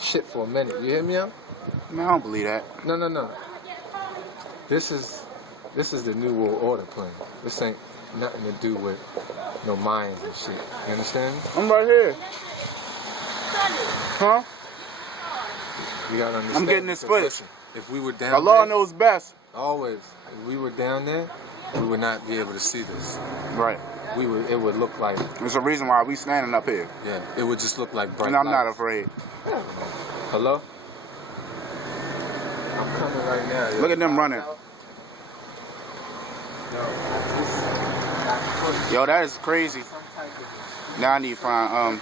shit for a minute. You hear me out? Man, I don't believe that. No. This is the New World Order plan. This ain't nothing to do with no Mayans and shit. You understand? I'm right here. Huh? You gotta understand. I'm getting this footage. Listen, if we were down Allah there, knows best. always. If we were down there, we would not be able to see this. Right. It would look like. There's a reason why we standing up here. Yeah. It would just look like bright And I'm not lights. afraid. Hello? I'm coming right now. Yo. Look at them running. Yo, that is crazy. Now I need to find